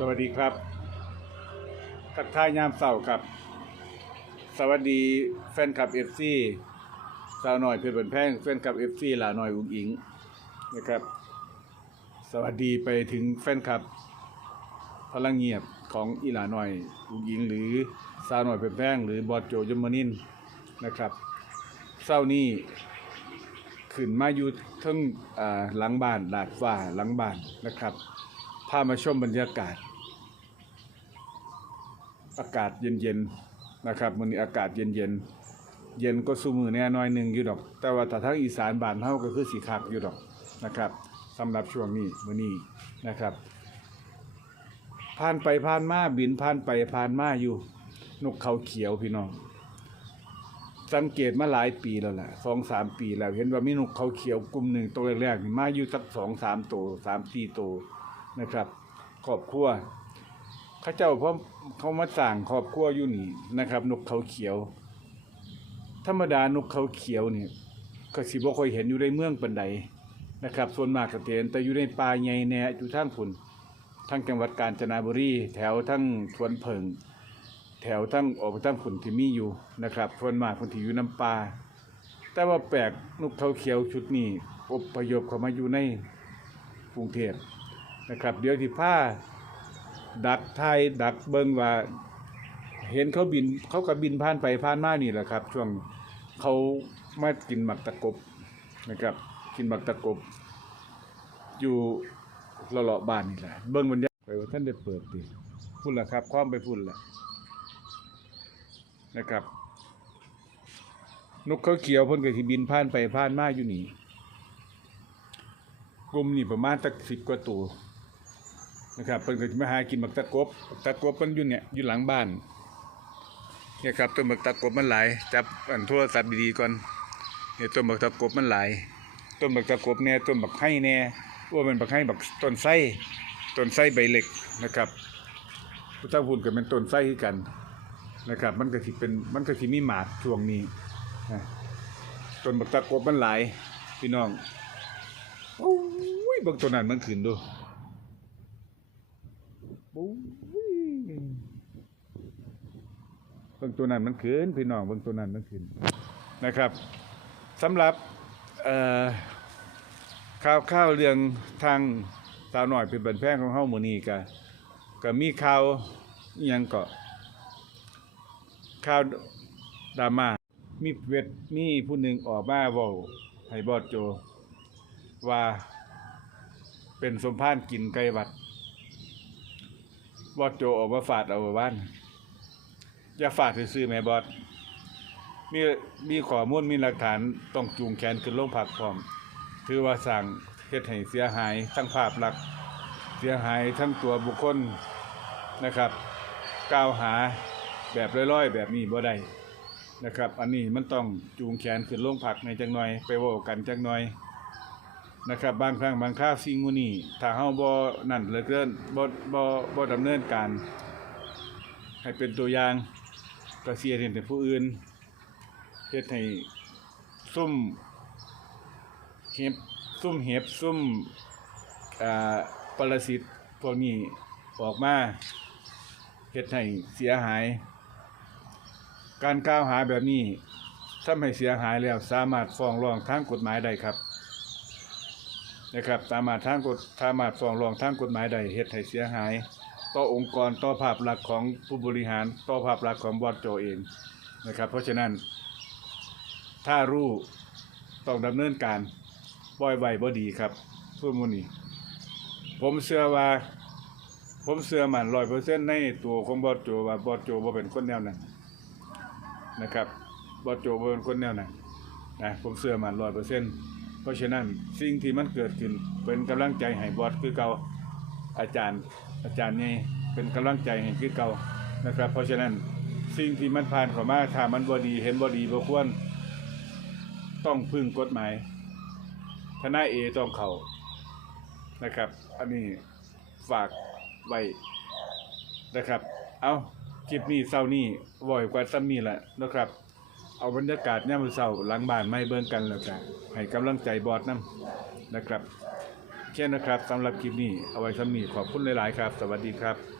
สวัสดีครับ ทักทายยามเสาร์ครับ สวัสดีแฟนคลับเอฟซีสาวหน่อยเพชรบนแพงแฟนคลับเอฟซีหลาหน่อยอุ้งอิงนะครับ สวัสดีไปถึงแฟนคลับ พลังเงียบของอีหลาหน่อยอุ้งอิง หรือสาวหน่อยเพชรแพงหรือบอดโจยมนินนะครับเศร้านี้ขึ้นมาอยู่ทั้งหลังบ้านดาดฟ้าหลังบ้านนะครับ พามาชมบรรยากาศ อากาศเย็นๆนะครับมันนี้อากาศเย็นๆเย็นก็สู้มือแน่น้อยหนึ่งอยู่ดอก แต่ว่าแต่ทางอีสานบานเฮาก็คือสีคักอยู่ดอกนะครับสำหรับช่วงนี้มื้อนี้นะครับผ่านไปผ่านมาบินผ่านไปผ่านมาอยู่ นกเขาเขียวพี่น้อง สังเกตมาหลายปีแล้วแหละสองสามปีแล้วเห็นว่ามีนกเขาเขียวกลุ่มหนึ่งตัวแรกๆมาอยู่สักสองสามตัวสามสี่ตัว นะครับครอบครัวเข้าเจ้าเพราะเขามาสั่งครอบครัวอยู่นี่นะครับ นกเขาเขียว ธรรมดานกเขาเขียวเนี่ยก็สิบ่ค่อยเห็นอยู่ในเมืองปานใดนะครับ ส่วนมากก็เห็นแต่อยู่ในป่าใหญ่แน่อยู่ทางพุ่นทางจังหวัดกาญจนบุรีแถวทั้งสวนเพิง แถวทั้งออกไปทั้งฝุ่นที่มีอยู่นะครับส่วนมากคนที่อยู่น้ำปลาแต่ว่าแปลกนกเขาเขียวชุดนี้อพยพเข้ามาอยู่ในกรุงเทพ นะครับ เดี๋ยวที่ผ้าดักไทยดักเบิงว่า เห็นเขาบินเขาก็บินผ่านไปผ่านมานี่แหละครับ ช่วงเขามากินหมักตะกบนะครับ กินหมักตะกบ อยู่เลาะบ้านนี่แหละเบิงบรรยากาศไปว่าท่านได้เปิดดิพุ่นละครับ ความไปพุ่นละนะครับ นกเขาเขียวเพิ่นก็สิบินผ่านไปผ่านมาอยู่นี่กลุ่มนี่ประมาณสักสิบกว่าตัว นะครับเพิ่นก็สิมาหากินหมักตะกบตะกบเพิ่นอยู่เนี่ยอยู่หลังบ้านเนี่ยครับต้นหมักตะกบมันหลายจับอันโทรศัพท์ดีๆก่อนเนี่ยต้นหมักตะกบมันหลายต้นหมักตะกบเนี่ยต้นหมักไห้แน่ว่ามันบักไห้บักต้นไส้ต้นไส้ใบเหล็กนะครับพุทธคุณก็เป็นต้นไส้คือกันนะครับ มันก็สิเป็นมันก็สิมีหมากช่วงนี้นะต้นหมักตะกบมันหลายพี่น้องโอ้ยบางต้นนั้นมันขึ้นดู โอ้ยเบิ่งตัวนั้นมันขึ้นพี่น้องเบิ่งตัวนั้นมันขึ้นนะครับสำหรับข่าวข่าวเรื่องทางสาวหน่อยเป็นบันแพงของเฮามือนี้ก็ก็มีข่าวยังก็ข่าวดราม่ามีเวทมีผู้หนึ่งออกมาเว้าให้บอดโจ ว่าเป็นสมภารกินไก่วัด บอดโจออกมาฟาดเอาบ้านอย่าฝากซื้อแม่บอสมีมีข้อมูลมีหลักฐานต้องจูงแขนขึ้นโรงพักพร้อม ถือว่าสั่งเฮ็ดให้เสียหายทั้งภาพลักษณ์เสียหายทั้งตัวบุคคลนะครับกล่าวหาแบบลอยๆ แบบนี้บ่ได้นะครับ อันนี้มันต้องจูงแขนขึ้นโรงพักในจังหน่อย ไปว้ากันจังหน่อย นะครับ บางครั้งบางคราวสิ่งมูนี้ถ้าเฮาบ่นั่นเหลือเกินบ่บ่บ่ดำเนินการ ให้เป็นตัวอย่างก็เสียเห็นแต่ผู้อื่นเฮ็ดให้ซุ่มเห็บซุ่มเห็บซุ่มอ่าปรสิตพวกนี้ออกมาเฮ็ดให้เสียหาย การกล่าวหาแบบนี้ทำให้เสียหายแล้วสามารถฟ้องร้องทางกฎหมายได้ครับ นะครับ สามารถทางกฎสามารถฟ้องร้องทางกฎหมายได้เฮ็ดให้เสียหาย ต่อองค์กรต่อภาพลักษณ์ของผู้บริหารต่อภาพลักษณ์ของบอดโจเองนะครับ เพราะฉะนั้น ถ้ารู้ต้องดำเนินการปล่อยไว้บ่ดีครับพูดมูนีผมเชื่อว่า ผมเชื่อมันร้อยเปอร์เซ็นต์ในตัวของบอดโจว่าบอดโจบ่เป็นคนแนวนั้นนะครับบอดโจบ่เป็นคนแนวนั้นนะผมเชื่อมันร้อยเปอร์เซ็นต์ เพราะฉะนั้นสิ่งที่มันเกิดขึ้นเป็นกำลังใจให้บอดคือเก่าอาจารย์อาจารย์นี่เป็นกำลังใจให้คือเก่านะครับ เพราะฉะนั้นสิ่งที่มันผ่านเข้ามาถ้ามันบ่ดีเห็นบ่ดีบ่ควรต้องพึ่งกฎหมายทนายเอต้องเขานะครับ อันนี้ฝากไว้นะครับ เอาคลิปนี้เศร้านี้บ่อยกว่าซ้ำนี้แหละนะครับ เอาบรรยากาศยามมื้อเช้าหลังบ้านไม่เบิ่งกันแล้วกันให้กำลังใจบอดนํนะครับแค่นะครับสำหรับคลิปนี้เอาไว้สำนีขอบคุณหลาย ๆ ครับ สวัสดีครับ